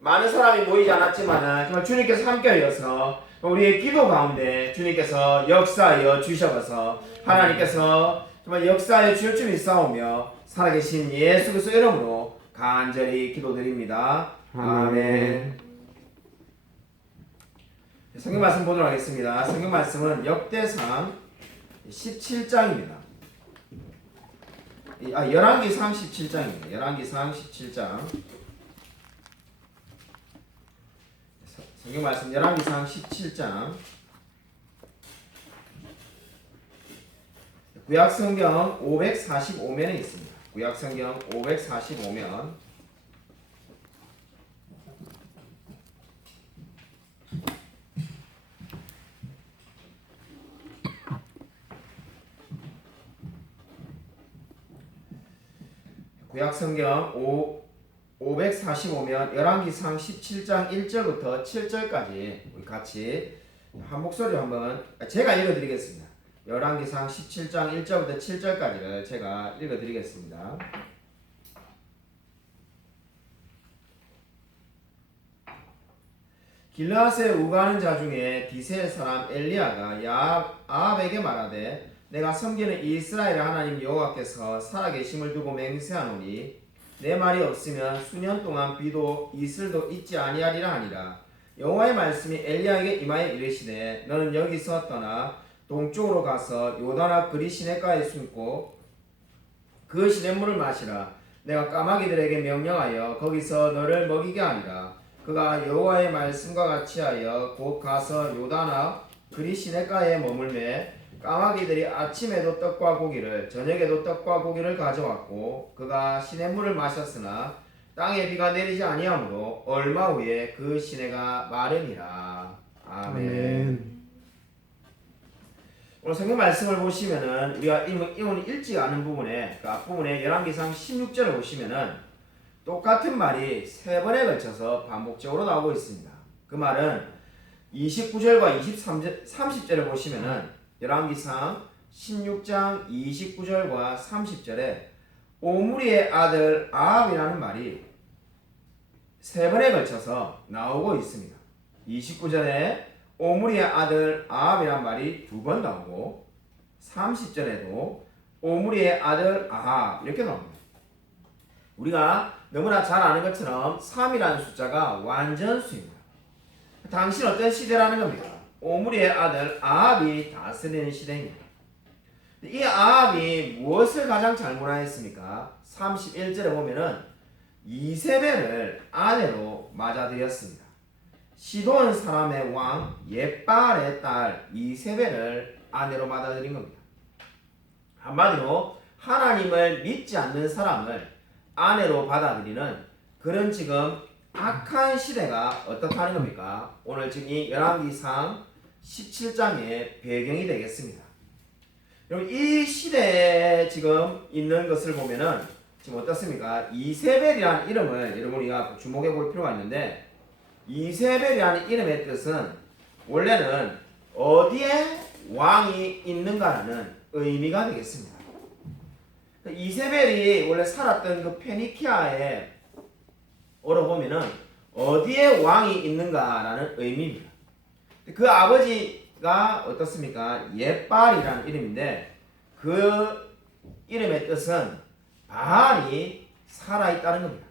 많은 사람이 모이지 않았지만 정말 주님께서 함께 하여서 우리의 기도 가운데 주님께서 역사하여 주셔서 하나님께서 정말 역사하여 주실 줄 믿사오며 살아계신 예수 그리스도 이름으로 간절히 기도드립니다. 아멘. 성경 말씀 보도록 하겠습니다. 성경 말씀은 역대상 17장입니다. 열왕기상 17장입니다. 열왕기상 17장. 성경 말씀 열왕기상 17장. 구약성경 545면에 있습니다. 구약성경 545면. 구약성경 545면 열왕기상 17장 1절부터 7절까지 우리 같이 한 목소리로 한번 제가 읽어드리겠습니다. 열왕기상 17장 1절부터 7절까지를 제가 읽어드리겠습니다. 길르앗에 우가하는 자 중에 디세의 사람 엘리야가 아합에게 말하되 내가 섬기는 이스라엘 하나님 여호와께서 살아계심을 두고 맹세하노니 내 말이 없으면 수년 동안 비도 이슬도 있지 아니하리라 하니라. 여호와의 말씀이 엘리야에게 임하여 이르시되 너는 여기서 떠나 동쪽으로 가서 요단아 그리 시냇가에 숨고 그 시냇물을 마시라. 내가 까마귀들에게 명령하여 거기서 너를 먹이게 하리라. 그가 여호와의 말씀과 같이 하여 곧 가서 요단아 그리 시냇가에 머물매 까마귀들이 아침에도 떡과 고기를 저녁에도 떡과 고기를 가져왔고 그가 시냇물을 마셨으나 땅에 비가 내리지 아니하므로 얼마 후에 그 시내가 마르니라. 아멘. 오늘 성경 말씀을 보시면은 우리가 이번 읽지 않은 부분에 그 앞부분에 열왕기상 16절을 보시면은 똑같은 말이 세 번에 걸쳐서 반복적으로 나오고 있습니다. 그 말은 29절과 30절을 보시면은 열왕기상 16장 29절과 30절에 오므리의 아들 아합이라는 말이 세 번에 걸쳐서 나오고 있습니다. 29절에 오므리의 아들 아합이라는 말이 두 번 나오고 30절에도 오므리의 아들 아합 이렇게 나옵니다. 우리가 너무나 잘 아는 것처럼 3이라는 숫자가 완전수입니다. 당시 어떤 시대라는 겁니까? 오므리의 아들 아합이 다스리는 시대입니다. 이 아합이 무엇을 가장 잘못하였습니까? 31절에 보면은 이세벨을 아내로 맞아들였습니다. 시돈 사람의 왕 옙발의 딸 이세벨을 아내로 맞아들인 겁니다. 한마디로 하나님을 믿지 않는 사람을 아내로 받아들이는 그런 지금 악한 시대가 어떻다는 겁니까? 오늘 지금 이 열왕기상 17장의 배경이 되겠습니다. 여러분 이 시대에 지금 있는 것을 보면은 지금 어떻습니까? 이세벨이라는 이름을 여러분이가 주목해 볼 필요가 있는데 이세벨이라는 이름의 뜻은 원래는 어디에 왕이 있는가라는 의미가 되겠습니다. 이세벨이 원래 살았던 그 페니키아에 보면은 어디에 왕이 있는가라는 의미입니다. 그 아버지가 어떻습니까? 옙발이라는 이름인데 그 이름의 뜻은 바알이 살아있다는 겁니다.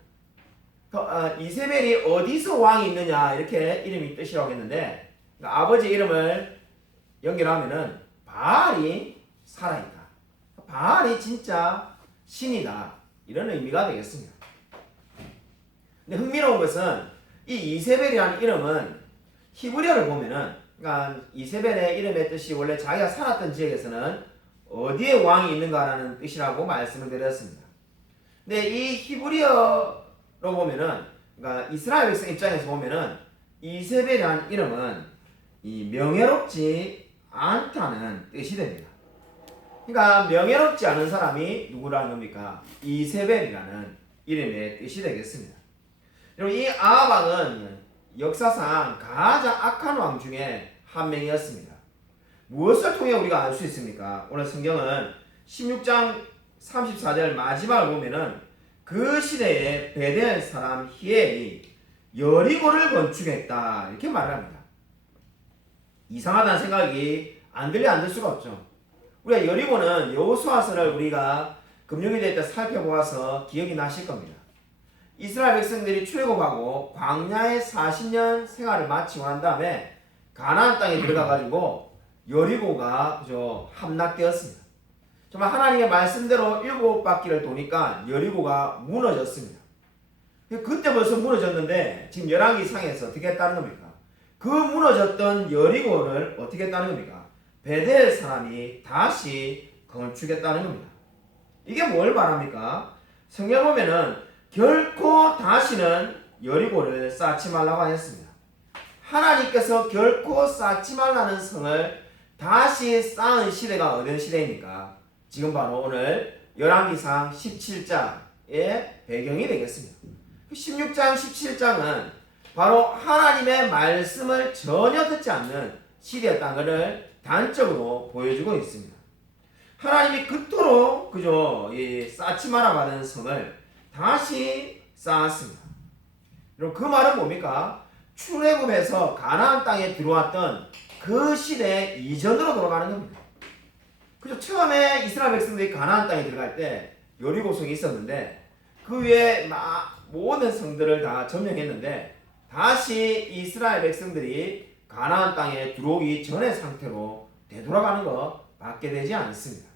이세벨이 어디서 왕이 있느냐 이렇게 이름이 뜻이라고 했는데 아버지 이름을 연결하면은 바알이 살아있다. 바알이 진짜 신이다. 이런 의미가 되겠습니다. 근데 흥미로운 것은 이 이세벨이라는 이름은 히브리어를 보면은 그러니까 이세벨의 이름의 뜻이 원래 자기가 살았던 지역에서는 어디에 왕이 있는가라는 뜻이라고 말씀을 드렸습니다. 근데 이 히브리어로 보면은 그러니까 이스라엘 백성 입장에서 보면은 이세벨이라는 이름은 이 명예롭지 않다는 뜻이 됩니다. 그러니까 명예롭지 않은 사람이 누구라는 겁니까? 이세벨이라는 이름의 뜻이 되겠습니다. 여러분 이 아합 왕은 역사상 가장 악한 왕 중에 한 명이었습니다. 무엇을 통해 우리가 알 수 있습니까? 오늘 성경은 16장 34절 마지막을 보면은 그 시대에 베델 사람 히엘이 여리고를 건축했다 이렇게 말을 합니다. 이상하다는 생각이 안 들 수가 없죠. 우리가 여리고는 여호수아서를 우리가 금요일에 때 살펴보아서 기억이 나실 겁니다. 이스라엘 백성들이 출애굽하고 광야에 40년 생활을 마치고 난 다음에 가나안 땅에 들어가가지고 여리고가 함락되었습니다. 정말 하나님의 말씀대로 7바퀴를 도니까 여리고가 무너졌습니다. 그때 벌써 무너졌는데 지금 열왕기상에서 어떻게 했다는 겁니까? 그 무너졌던 여리고를 어떻게 했다는 겁니까? 베델 사람이 다시 건축했다는 겁니다. 이게 뭘 말합니까? 성경 보면은 결코 다시는 여리고를 쌓지 말라고 하였습니다. 하나님께서 결코 쌓지 말라는 성을 다시 쌓은 시대가 어느 시대입니까? 지금 바로 오늘 열왕기상 17장의 배경이 되겠습니다. 16장 17장은 바로 하나님의 말씀을 전혀 듣지 않는 시대였다는 것을 단적으로 보여주고 있습니다. 하나님이 그토록 쌓지 마라 받은 성을 다시 쌓았습니다. 그럼 그 말은 뭡니까? 출애굽에서 가나안 땅에 들어왔던 그 시대 이전으로 돌아가는 겁니다. 처음에 이스라엘 백성들이 가나안 땅에 들어갈 때 여리고성이 있었는데 그 위에 모든 성들을 다 점령했는데 다시 이스라엘 백성들이 가나안 땅에 들어오기 전의 상태로 되돌아가는 것 밖에 되지 않습니다.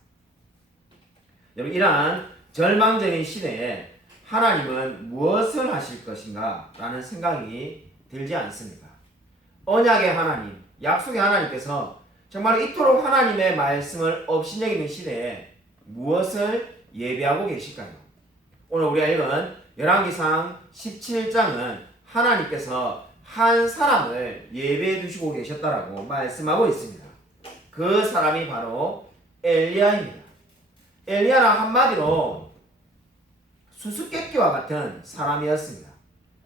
여러분, 이러한 절망적인 시대에 하나님은 무엇을 하실 것인가 라는 생각이 들지 않습니까? 언약의 하나님, 약속의 하나님께서 정말 이토록 하나님의 말씀을 업신여기는 시대에 무엇을 예비하고 계실까요? 오늘 우리가 읽은 열왕기상 17장은 하나님께서 한 사람을 예배해 두시고 계셨다라고 말씀하고 있습니다. 그 사람이 바로 엘리야입니다. 엘리야는 한마디로 수수께끼와 같은 사람이었습니다.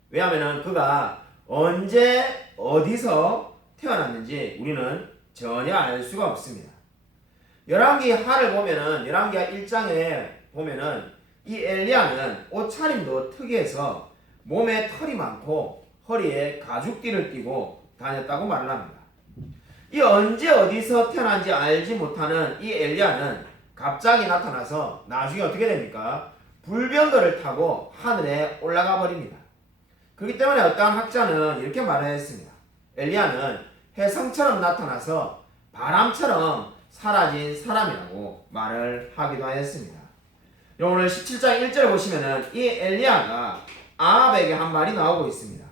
왜냐하면 그가 언제 어디서 태어났는지 우리는 전혀 알 수가 없습니다. 열왕기하를 보면은 열왕기하 1장에 보면은 이 엘리야는 옷차림도 특이해서 몸에 털이 많고 허리에 가죽띠를 띠고 다녔다고 말을 합니다. 이 언제 어디서 태어난지 알지 못하는 이 엘리야는 갑자기 나타나서 나중에 어떻게 됩니까? 불병거를 타고 하늘에 올라가 버립니다. 그렇기 때문에 어떠한 학자는 이렇게 말했습니다. 엘리야는 혜성처럼 나타나서 바람처럼 사라진 사람이라고 말을 하기도 하였습니다. 오늘 17장 1절에 보시면은 이 엘리야가 아합에게 한 말이 나오고 있습니다.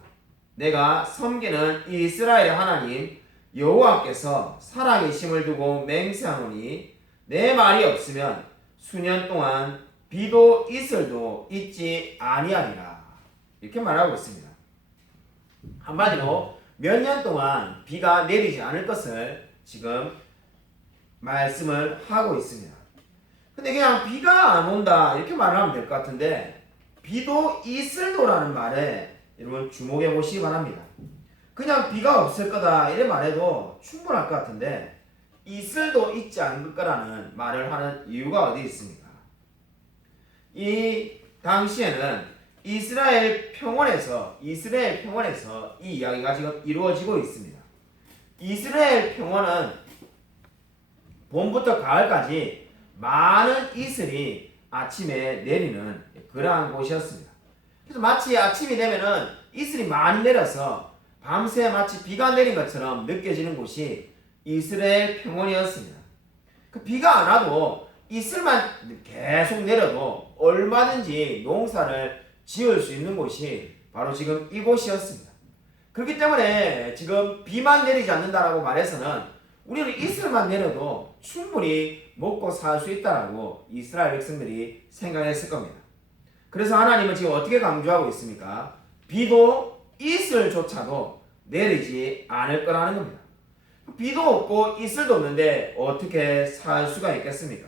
내가 섬기는 이스라엘의 하나님 여호와께서 살아계심을 두고 맹세하노니 내 말이 없으면 수년 동안 비도 이슬도 있지 아니하리라. 이렇게 말하고 있습니다. 한마디로 몇 년 동안 비가 내리지 않을 것을 지금 말씀을 하고 있습니다. 근데 그냥 비가 안 온다 이렇게 말을 하면 될 것 같은데 비도 이슬도라는 말에 여러분 주목해 보시기 바랍니다. 그냥 비가 없을 거다 이렇게 말해도 충분할 것 같은데 이슬도 있지 않을 거라는 말을 하는 이유가 어디 있습니까? 이 당시에는 이스라엘 평원에서 이 이야기가 지금 이루어지고 있습니다. 이스라엘 평원은 봄부터 가을까지 많은 이슬이 아침에 내리는 그러한 곳이었습니다. 그래서 마치 아침이 되면은 이슬이 많이 내려서 밤새 마치 비가 내린 것처럼 느껴지는 곳이 이스라엘 평원이었습니다. 그 비가 안 와도 이슬만 계속 내려도 얼마든지 농사를 지을 수 있는 곳이 바로 지금 이곳이었습니다. 그렇기 때문에 지금 비만 내리지 않는다라고 말해서는 우리는 이슬만 내려도 충분히 먹고 살 수 있다라고 이스라엘 백성들이 생각했을 겁니다. 그래서 하나님은 지금 어떻게 강조하고 있습니까? 비도 이슬조차도 내리지 않을 거라는 겁니다. 비도 없고 이슬도 없는데 어떻게 살 수가 있겠습니까?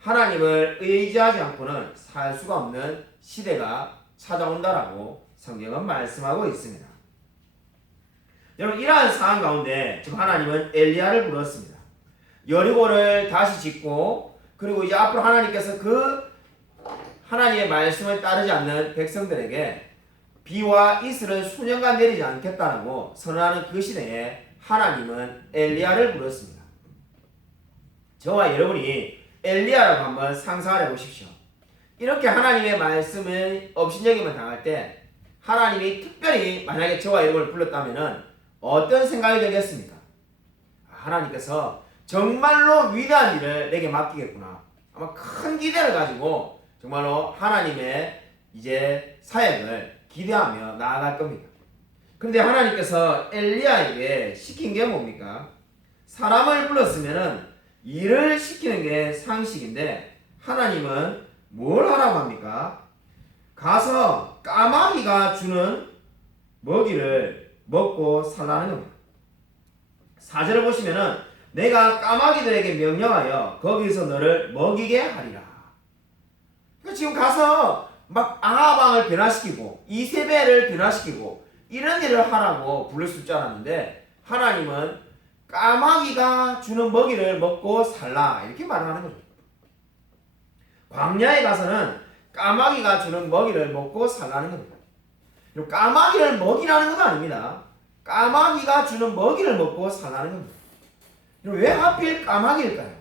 하나님을 의지하지 않고는 살 수가 없는 시대가 찾아온다라고 성경은 말씀하고 있습니다. 여러분, 이러한 상황 가운데 지금 하나님은 엘리야를 불렀습니다. 여리고를 다시 짓고 그리고 이제 앞으로 하나님께서 그 하나님의 말씀을 따르지 않는 백성들에게 비와 이슬은 수년간 내리지 않겠다고 선언하는 그 시대에 하나님은 엘리야를 불렀습니다. 저와 여러분이 엘리야라고 한번 상상을 해보십시오. 이렇게 하나님의 말씀을 업신여김을 당할 때 하나님이 특별히 만약에 저와 여러분을 불렀다면 어떤 생각이 들겠습니까? 하나님께서 정말로 위대한 일을 내게 맡기겠구나. 아마 큰 기대를 가지고 정말로 하나님의 이제 사역을 기대하며 나아갈 겁니다. 그런데 하나님께서 엘리야에게 시킨 게 뭡니까? 사람을 불렀으면은 일을 시키는 게 상식인데 하나님은 뭘 하라고 합니까? 가서 까마귀가 주는 먹이를 먹고 살라는 겁니다. 4절을 보시면은 내가 까마귀들에게 명령하여 거기서 너를 먹이게 하리라. 그러니까 지금 가서 막 아하방을 변화시키고 이세벨을 변화시키고 이런 일을 하라고 부를 줄 알았는데 하나님은 까마귀가 주는 먹이를 먹고 살라 이렇게 말하는 거죠. 광야에 가서는 까마귀가 주는 먹이를 먹고 살라는 겁니다. 그리고 까마귀를 먹이라는 건 아닙니다. 까마귀가 주는 먹이를 먹고 살라는 겁니다. 왜 하필 까마귀일까요?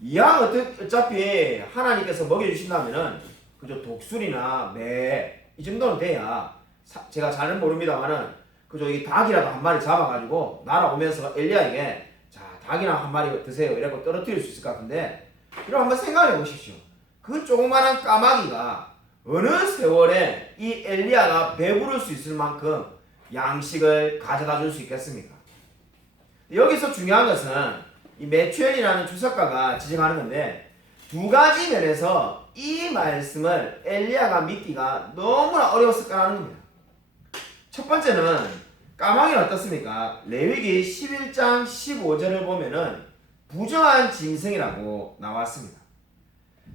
이왕 어차피 하나님께서 먹여주신다면은 그저 독수리나 매 이 정도는 돼야 제가 잘은 모릅니다만은 그저 이 닭이라도 한 마리 잡아가지고 날아오면서 엘리야에게 자 닭이나 한 마리 드세요 이라고 떨어뜨릴 수 있을 것 같은데 이런 한번 생각해 보십시오. 그 조그마한 까마귀가 어느 세월에 이 엘리야가 배부를 수 있을 만큼 양식을 가져다 줄 수 있겠습니까? 여기서 중요한 것은 이 매추엘이라는 주석가가 지적하는 건데 두 가지 면에서 이 말씀을 엘리야가 믿기가 너무나 어려웠을 거라는 겁니다. 첫 번째는 까마귀는 어떻습니까? 레위기 11장 15절을 보면은 부정한 짐승이라고 나왔습니다.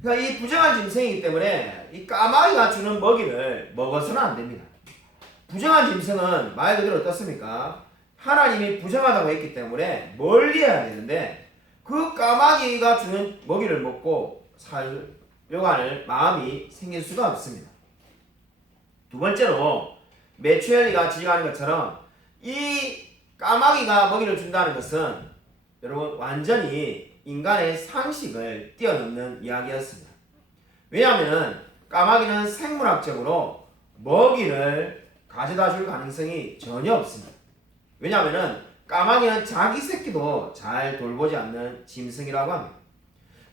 그러니까 이 부정한 짐승이기 때문에 이 까마귀가 주는 먹이를 먹어서는 안 됩니다. 부정한 짐승은 말 그대로 어떻습니까? 하나님이 부정하다고 했기 때문에 멀리 해야 되는데 그 까마귀가 주는 먹이를 먹고 살려고 하는 마음이 생길 수가 없습니다. 두 번째로 매추엘리가 지적하는 것처럼 이 까마귀가 먹이를 준다는 것은 여러분 완전히 인간의 상식을 뛰어넘는 이야기였습니다. 왜냐하면 까마귀는 생물학적으로 먹이를 가져다 줄 가능성이 전혀 없습니다. 왜냐하면 까마귀는 자기 새끼도 잘 돌보지 않는 짐승이라고 합니다.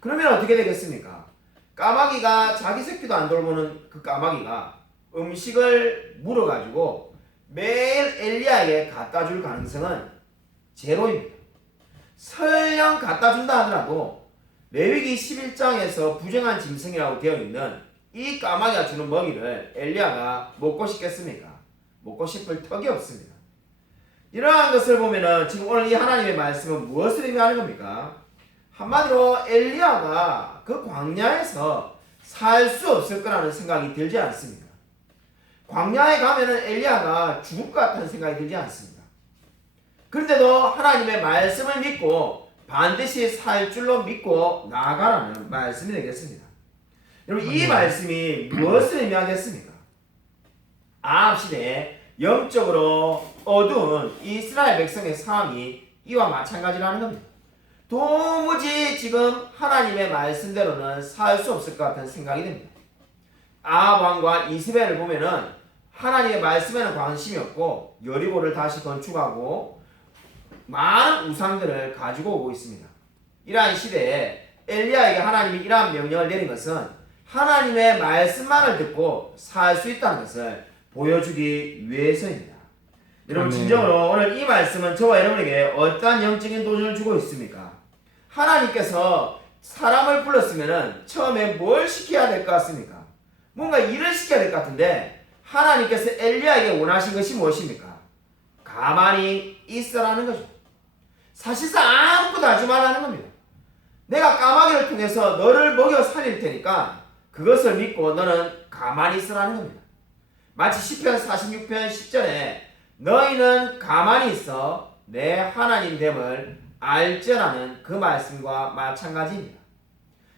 그러면 어떻게 되겠습니까? 까마귀가 자기 새끼도 안 돌보는 그 까마귀가 음식을 물어가지고 매일 엘리야에게 갖다 줄 가능성은 제로입니다. 설령 갖다 준다 하더라도 레위기 11장에서 부정한 짐승이라고 되어 있는 이 까마귀가 주는 먹이를 엘리야가 먹고 싶겠습니까? 먹고 싶을 턱이 없습니다. 이러한 것을 보면은 지금 오늘 이 하나님의 말씀은 무엇을 의미하는 겁니까? 한마디로 엘리야가 그 광야에서 살 수 없을 거라는 생각이 들지 않습니다. 광야에 가면은 엘리야가 죽을 것 같다는 생각이 들지 않습니다. 그런데도 하나님의 말씀을 믿고 반드시 살 줄로 믿고 나아가라는 말씀이 되겠습니다. 여러분 이 말씀이 무엇을 의미하겠습니까? 아합 시대에 영적으로 어두운 이스라엘 백성의 상황이 이와 마찬가지라는 겁니다. 도무지 지금 하나님의 말씀대로는 살 수 없을 것 같은 생각이 듭니다. 아합 왕과 이스벨을 보면은 하나님의 말씀에는 관심이 없고 여리고를 다시 건축하고 많은 우상들을 가지고 오고 있습니다. 이러한 시대에 엘리야에게 하나님이 이러한 명령을 내린 것은 하나님의 말씀만을 듣고 살 수 있다는 것을 보여주기 위해서입니다. 여러분 진정으로 오늘 이 말씀은 저와 여러분에게 어떠한 영적인 도전을 주고 있습니까? 하나님께서 사람을 불렀으면 처음에 뭘 시켜야 될 것 같습니까? 뭔가 일을 시켜야 될 것 같은데 하나님께서 엘리야에게 원하신 것이 무엇입니까? 가만히 있으라는 거죠. 사실상 아무것도 하지 말라는 겁니다. 내가 까마귀를 통해서 너를 먹여 살릴 테니까 그것을 믿고 너는 가만히 있으라는 겁니다. 마치 시편 46편 10절에 너희는 가만히 있어 내 하나님 됨을 알지라는 그 말씀과 마찬가지입니다.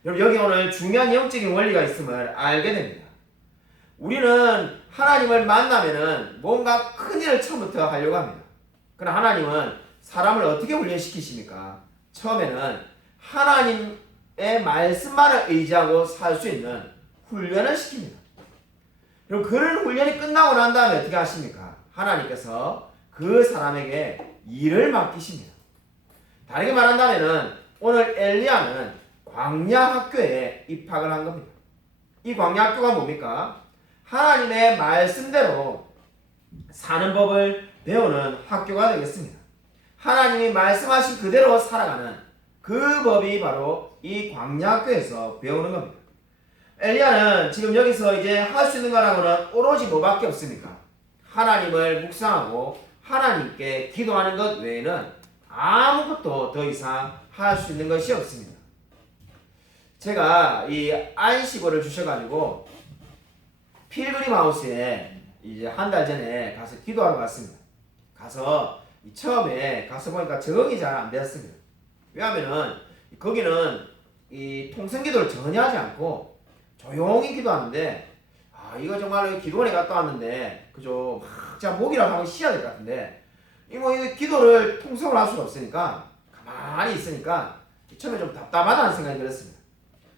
여러분 여기 오늘 중요한 영적인 원리가 있음을 알게 됩니다. 우리는 하나님을 만나면은 뭔가 큰 일을 처음부터 하려고 합니다. 그러나 하나님은 사람을 어떻게 훈련시키십니까? 처음에는 하나님의 말씀만을 의지하고 살 수 있는 훈련을 시킵니다. 그럼 그런 훈련이 끝나고 난 다음에 어떻게 하십니까? 하나님께서 그 사람에게 일을 맡기십니다. 다르게 말한다면은 오늘 엘리야는 광야 학교에 입학을 한 겁니다. 이 광야 학교가 뭡니까? 하나님의 말씀대로 사는 법을 배우는 학교가 되겠습니다. 하나님이 말씀하신 그대로 살아가는 그 법이 바로 이 광야 학교에서 배우는 겁니다. 엘리야는 지금 여기서 이제 할 수 있는 거라고는 오로지 뭐밖에 없습니까? 하나님을 묵상하고 하나님께 기도하는 것 외에는 아무것도 더 이상 할 수 있는 것이 없습니다. 제가 이 안식월을 주셔가지고 필그림 하우스에 이제 한 달 전에 가서 기도하러 갔습니다. 가서 처음에 가서 보니까 적응이 잘 안 되었습니다. 왜냐하면은 거기는 이 통성 기도를 전혀 하지 않고 조용히 기도하는데, 이거 정말 기도원에 갔다 왔는데 그죠? 막 진짜 목이라고 하면 쉬어야 될 것 같은데 이 기도를 통성을 할 수가 없으니까 가만히 있으니까 처음에 좀 답답하다는 생각이 들었습니다.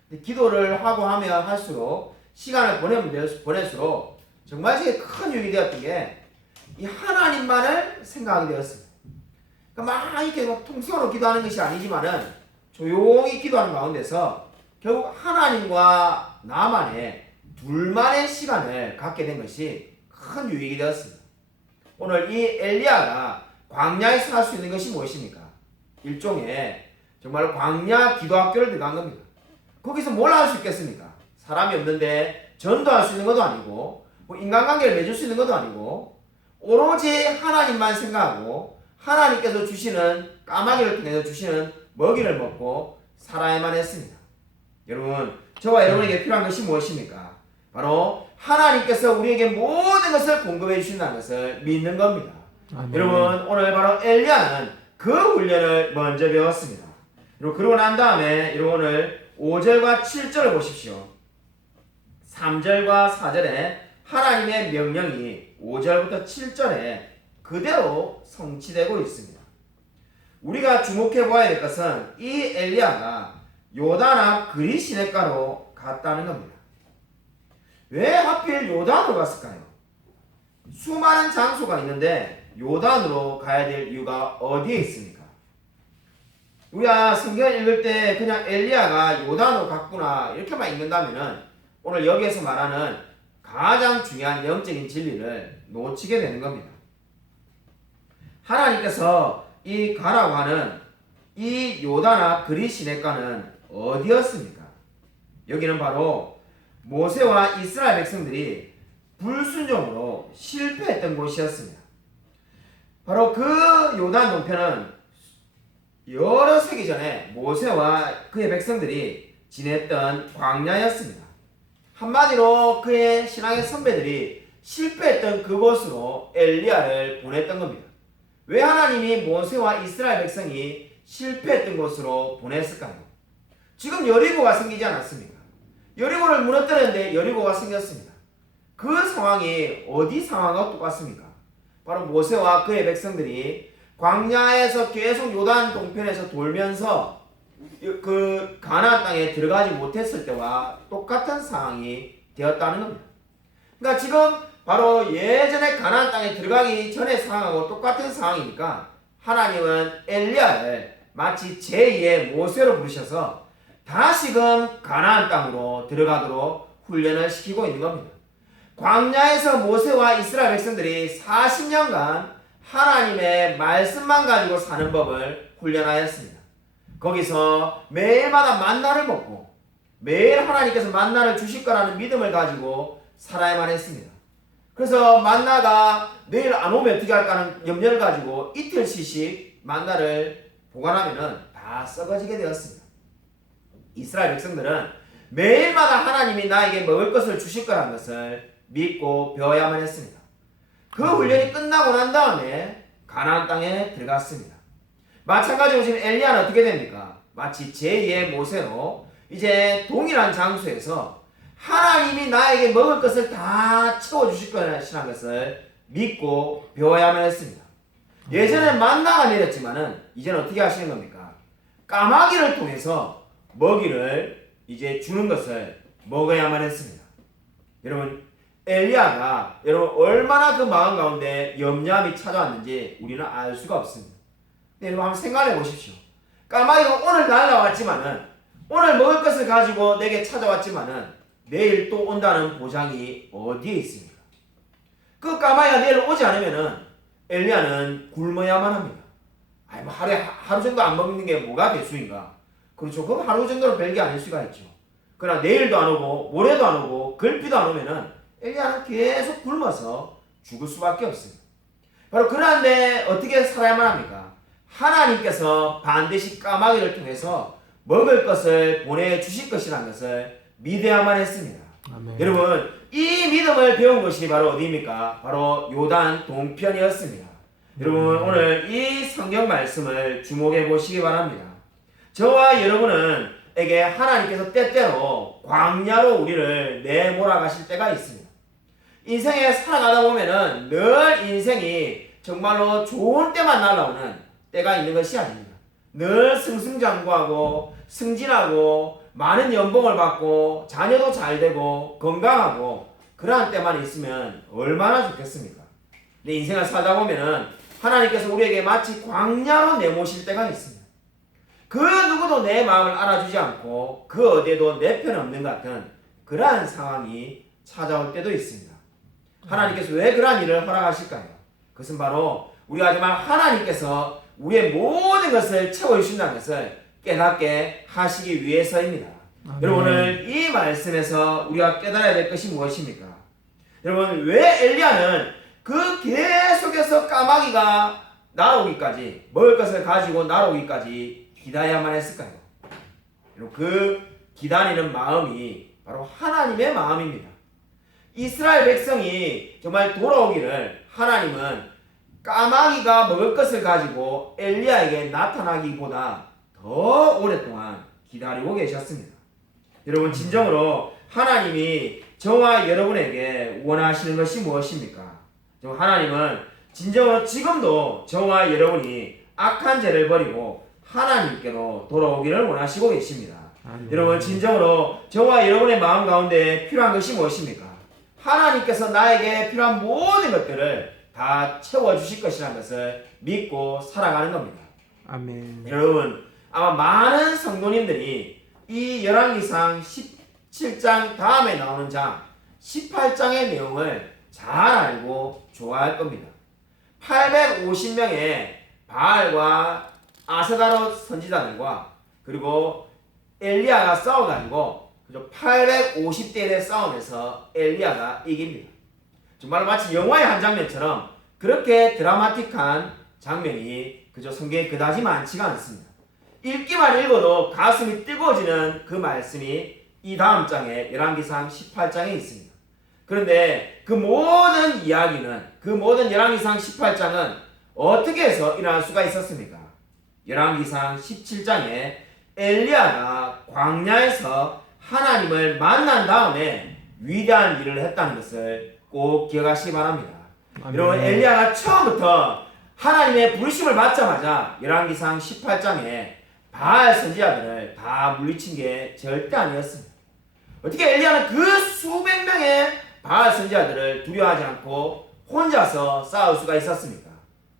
근데 기도를 하고 하면 할수록 시간을 보낼수록 정말 제게 큰 유익이 되었던 게 이 하나님만을 생각하게 되었습니다. 그러니까 막 이렇게 통성으로 기도하는 것이 아니지만은 조용히 기도하는 가운데서 결국 하나님과 나만의 둘만의 시간을 갖게 된 것이 큰 유익이 되었습니다. 오늘 이 엘리야가 광야에서 할 수 있는 것이 무엇입니까? 일종의 정말 광야 기도학교를 들어간 겁니다. 거기서 뭘 할 수 있겠습니까? 사람이 없는데 전도할 수 있는 것도 아니고 뭐 인간관계를 맺을 수 있는 것도 아니고 오로지 하나님만 생각하고 하나님께서 주시는 까마귀를 통해서 주시는 먹이를 먹고 살아야만 했습니다. 여러분, 저와 여러분에게 필요한 것이 무엇입니까? 바로 하나님께서 우리에게 모든 것을 공급해 주신다는 것을 믿는 겁니다. 아멘. 여러분, 오늘 바로 엘리야는 그 훈련을 먼저 배웠습니다. 그러고 난 다음에 여러분 오늘 5절과 7절을 보십시오. 3절과 4절에 하나님의 명령이 5절부터 7절에 그대로 성취되고 있습니다. 우리가 주목해 보아야 될 것은 이 엘리야가 요단 앞 그리 시냇가로 갔다는 겁니다. 왜 하필 요단으로 갔을까요? 수많은 장소가 있는데 요단으로 가야 될 이유가 어디에 있습니까? 우리가 성경을 읽을 때 그냥 엘리야가 요단으로 갔구나 이렇게만 읽는다면은 오늘 여기에서 말하는 가장 중요한 영적인 진리를 놓치게 되는 겁니다. 하나님께서 이 가라고 하는 이 요단 앞 그리 시냇가는 어디였습니까? 여기는 바로 모세와 이스라엘 백성들이 불순종으로 실패했던 곳이었습니다. 바로 그 요단 동편은 여러 세기 전에 모세와 그의 백성들이 지냈던 광야였습니다. 한마디로 그의 신앙의 선배들이 실패했던 그곳으로 엘리야를 보냈던 겁니다. 왜 하나님이 모세와 이스라엘 백성이 실패했던 곳으로 보냈을까요? 지금 여리고가 생기지 않았습니까? 여리고를 무너뜨렸는데 여리고가 생겼습니다. 그 상황이 어디 상황과 똑같습니까? 바로 모세와 그의 백성들이 광야에서 계속 요단 동편에서 돌면서 그 가나안 땅에 들어가지 못했을 때와 똑같은 상황이 되었다는 겁니다. 그러니까 지금 바로 예전에 가나안 땅에 들어가기 전의 상황하고 똑같은 상황이니까 하나님은 엘리야를 마치 제2의 모세로 부르셔서 다시금 가나안 땅으로 들어가도록 훈련을 시키고 있는 겁니다. 광야에서 모세와 이스라엘 백성들이 40년간 하나님의 말씀만 가지고 사는 법을 훈련하였습니다. 거기서 매일마다 만나를 먹고 매일 하나님께서 만나를 주실 거라는 믿음을 가지고 살아야만 했습니다. 그래서 만나가 내일 안 오면 어떻게 할까는 염려를 가지고 이틀씩 만나를 보관하면 다 썩어지게 되었습니다. 이스라엘 백성들은 매일마다 하나님이 나에게 먹을 것을 주실 거라는 것을 믿고 배워야만 했습니다. 그 훈련이 끝나고 난 다음에 가나안 땅에 들어갔습니다. 마찬가지로 지금 엘리야는 어떻게 됩니까? 마치 제2의 모세로 이제 동일한 장소에서 하나님이 나에게 먹을 것을 다 채워주실 것이라는 것을 믿고 배워야만 했습니다. 예전엔 만나가 내렸지만은 이제는 어떻게 하시는 겁니까? 까마귀를 통해서 먹이를 이제 주는 것을 먹어야만 했습니다. 여러분, 엘리야가 여러분 얼마나 그 마음 가운데 염려함이 찾아왔는지 우리는 알 수가 없습니다. 근데 여러분 한번 생각해 보십시오. 까마귀가 오늘 날라왔지만은, 오늘 먹을 것을 가지고 내게 찾아왔지만은 내일 또 온다는 보장이 어디에 있습니까? 그 까마귀가 내일 오지 않으면은 엘리야는 굶어야만 합니다. 아니 뭐 하루 정도 안 먹는 게 뭐가 대수인가? 그렇죠. 그럼 하루 정도는 별게 아닐 수가 있죠. 그러나 내일도 안 오고 모레도 안 오고 글피도 안 오면은 엘리야는 계속 굶어서 죽을 수밖에 없습니다. 바로 그런데 어떻게 살아야만 합니까? 하나님께서 반드시 까마귀를 통해서 먹을 것을 보내주실 것이라는 것을 믿어야만 했습니다. 아멘. 여러분, 이 믿음을 배운 것이 바로 어디입니까? 바로 요단 동편이었습니다. 여러분, 오늘 이 성경 말씀을 주목해 보시기 바랍니다. 저와 여러분에게 하나님께서 때때로 광야로 우리를 내몰아가실 때가 있습니다. 인생에 살아가다 보면은 늘 인생이 정말로 좋은 때만 날아오는 때가 있는 것이 아닙니다. 늘 승승장구하고 승진하고 많은 연봉을 받고 자녀도 잘 되고 건강하고 그러한 때만 있으면 얼마나 좋겠습니까? 근데 인생을 살다 보면은 하나님께서 우리에게 마치 광야로 내모실 때가 있습니다. 그 누구도 내 마음을 알아주지 않고 그 어디에도 내 편 없는 것 같은 그러한 상황이 찾아올 때도 있습니다. 하나님께서 왜 그러한 일을 허락하실까요? 그것은 바로 우리가 정말 하나님께서 우리의 모든 것을 채워주신다는 것을 깨닫게 하시기 위해서입니다. 여러분, 오늘 이 말씀에서 우리가 깨달아야 될 것이 무엇입니까? 여러분, 왜 엘리야는 그 계속해서 까마귀가 날아오기까지, 먹을 것을 가지고 날아오기까지 기다려야만 했을까요? 여러분, 그 기다리는 마음이 바로 하나님의 마음입니다. 이스라엘 백성이 정말 돌아오기를 하나님은 까마귀가 먹을 것을 가지고 엘리야에게 나타나기보다 더 오랫동안 기다리고 계셨습니다. 여러분, 진정으로 하나님이 저와 여러분에게 원하시는 것이 무엇입니까? 하나님은 진정으로 지금도 저와 여러분이 악한 죄를 버리고 하나님께로 돌아오기를 원하시고 계십니다. 여러분, 진정으로 저와 여러분의 마음 가운데 필요한 것이 무엇입니까? 하나님께서 나에게 필요한 모든 것들을 다 채워주실 것이라는 것을 믿고 살아가는 겁니다. 아멘. 여러분, 아마 많은 성도님들이 이 열왕기상 17장 다음에 나오는 장 18장의 내용을 잘 알고 좋아할 겁니다. 850명의 바알과 아세다로 선지자들과 그리고 엘리야가 싸워가지고 850대1의 싸움에서 엘리야가 이깁니다. 정말 마치 영화의 한 장면처럼 그렇게 드라마틱한 장면이 그저 성경에 그다지 많지가 않습니다. 읽기만 읽어도 가슴이 뜨거워지는 그 말씀이 이 다음 장에 열왕기상 18장에 있습니다. 그런데 그 모든 이야기는, 그 모든 열왕기상 18장은 어떻게 해서 일어날 수가 있었습니까? 열왕기상 17장에 엘리야가 광야에서 하나님을 만난 다음에 위대한 일을 했다는 것을 꼭 기억하시기 바랍니다. 여러분, 엘리야가 처음부터 하나님의 부르심을 받자마자 열왕기상 18장에 바알 선지자들을 다 물리친 게 절대 아니었습니다. 어떻게 엘리야는 그 수백 명의 바알 선지자들을 두려워하지 않고 혼자서 싸울 수가 있었습니까?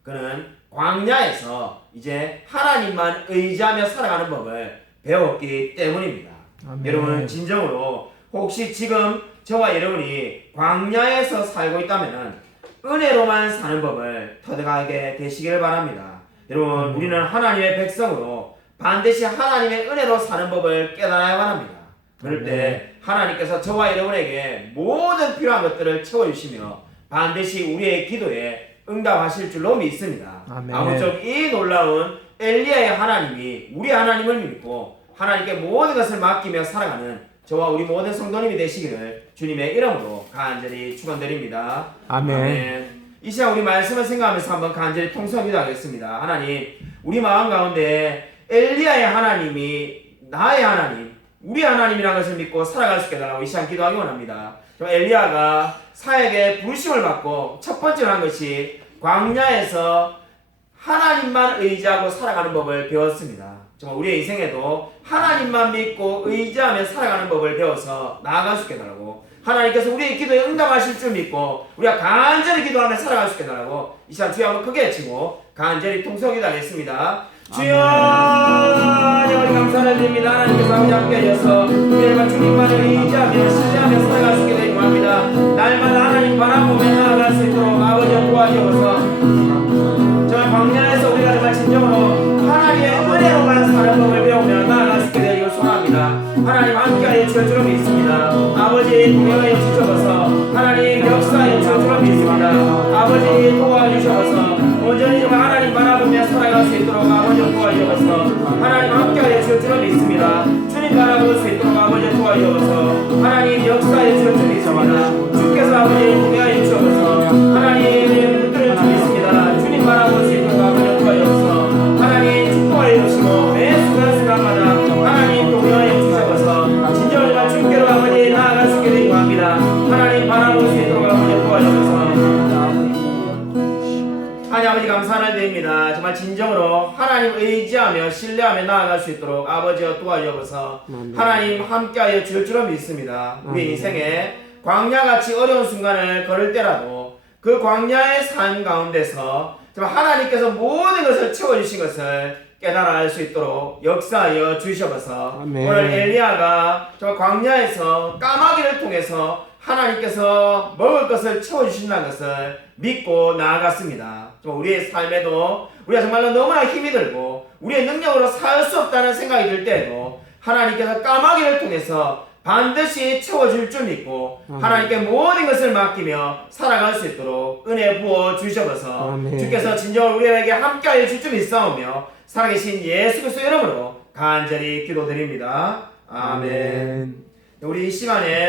그는 광야에서 이제 하나님만 의지하며 살아가는 법을 배웠기 때문입니다. 아멘. 여러분, 진정으로 혹시 지금 저와 여러분이 광야에서 살고 있다면 은혜로만 사는 법을 터득하게 되시기를 바랍니다. 여러분, 우리는 하나님의 백성으로 반드시 하나님의 은혜로 사는 법을 깨달아야만 합니다. 그럴 때 하나님께서 저와 여러분에게 모든 필요한 것들을 채워주시며 반드시 우리의 기도에 응답하실 줄로 믿습니다. 아멘. 아무쪼록 이 놀라운 엘리야의 하나님이 우리 하나님을 믿고 하나님께 모든 것을 맡기며 살아가는 저와 우리 모든 성도님이 되시기를 주님의 이름으로 간절히 축원드립니다. 아멘. 아멘. 이 시간 우리 말씀을 생각하면서 한번 간절히 통성을 기도하겠습니다. 하나님, 우리 마음 가운데 엘리야의 하나님이 나의 하나님, 우리 하나님이라는 것을 믿고 살아갈 수 있게 해달라고 이 시간 기도하기 원합니다. 엘리야가 사역에 부르심을 받고 첫 번째로 한 것이 광야에서 하나님만 의지하고 살아가는 법을 배웠습니다. 정말 우리의 인생에도 하나님만 믿고 의지하며 살아가는 법을 배워서 나아갈 수 있게 해달라고, 하나님께서 우리의 기도에 응답하실 줄 믿고 우리가 간절히 기도하며 살아갈 수 있게 해달라고 이 시간 주여 한번 크게 외치고 간절히 통성기도 하겠습니다. 주여, 아버지 감사를 드립니다. 하나님께서 아버지 함께 하셔서 우리가 주님만을 의지하며 신뢰하며 살아갈 수 있게 되기 원합니다. 날마다 하나님 바라보며 나아갈 수 있도록 아버지 도와주셔서 정말 광야에서 우리가 정말 진정으로 하나님의 은혜로만 사는 법을 배우며 나아갈 수 있게 되기를 소원합니다. 하나님 함께하여 주실 줄 믿습니다. 아버지 동행하여 주셔서 하나님 역사하여 주실 줄 믿습니다. 아버지 도와주셔서 온전히 정말 하나님 바라보며 살아갈 수 있도록 아버지 도와주셔서 하나님 함께하여 주실 줄 믿습니다. 주님 바라볼 수 있도록 아버지 도와주셔서 하나님 역사하여 주실 줄 믿습니다. 주께서 아버지 동행하여 주셔서 하나님 붙들어 줄 믿습니다. 주님 바라볼 수 있도록 아버지 도와주셔서 하나님 축복하여 주시고 매 순간순간마다 하나님 동행하여 주셔서 진정한 주께로 아버지 나아갈 수 있게 되기 원합니다. 하나님 바라볼 수 있도록 아버지 도와주셔서 하나님 아버지 감사를 드립니다. 정말 진정으로 하나님 의지하며 신뢰하며 나아갈 수 있도록 아버지와 도와주셔서 하나님 함께하여 줄 줄은 믿습니다. 우리 인생에 광야같이 어려운 순간을 걸을 때라도 그 광야의 삶 가운데서 정말 하나님께서 모든 것을 채워주신 것을 깨달아 알 수 있도록 역사하여 주셔서 오늘 엘리야가 정말 광야에서 까마귀를 통해서 하나님께서 먹을 것을 채워주신다는 것을 믿고 나아갔습니다. 정말 우리의 삶에도 우리가 정말로 너무나 힘이 들고 우리의 능력으로 살 수 없다는 생각이 들 때에도 하나님께서 까마귀를 통해서 반드시 채워줄 줄 믿고 하나님께 모든 것을 맡기며 살아갈 수 있도록 은혜 부어 주셔서 주께서 진정으로 우리에게 함께하여 줄 줄 믿사오며 살아계신 예수 그리스도의 이름으로 간절히 기도드립니다. 아멘. 우리 이 시간에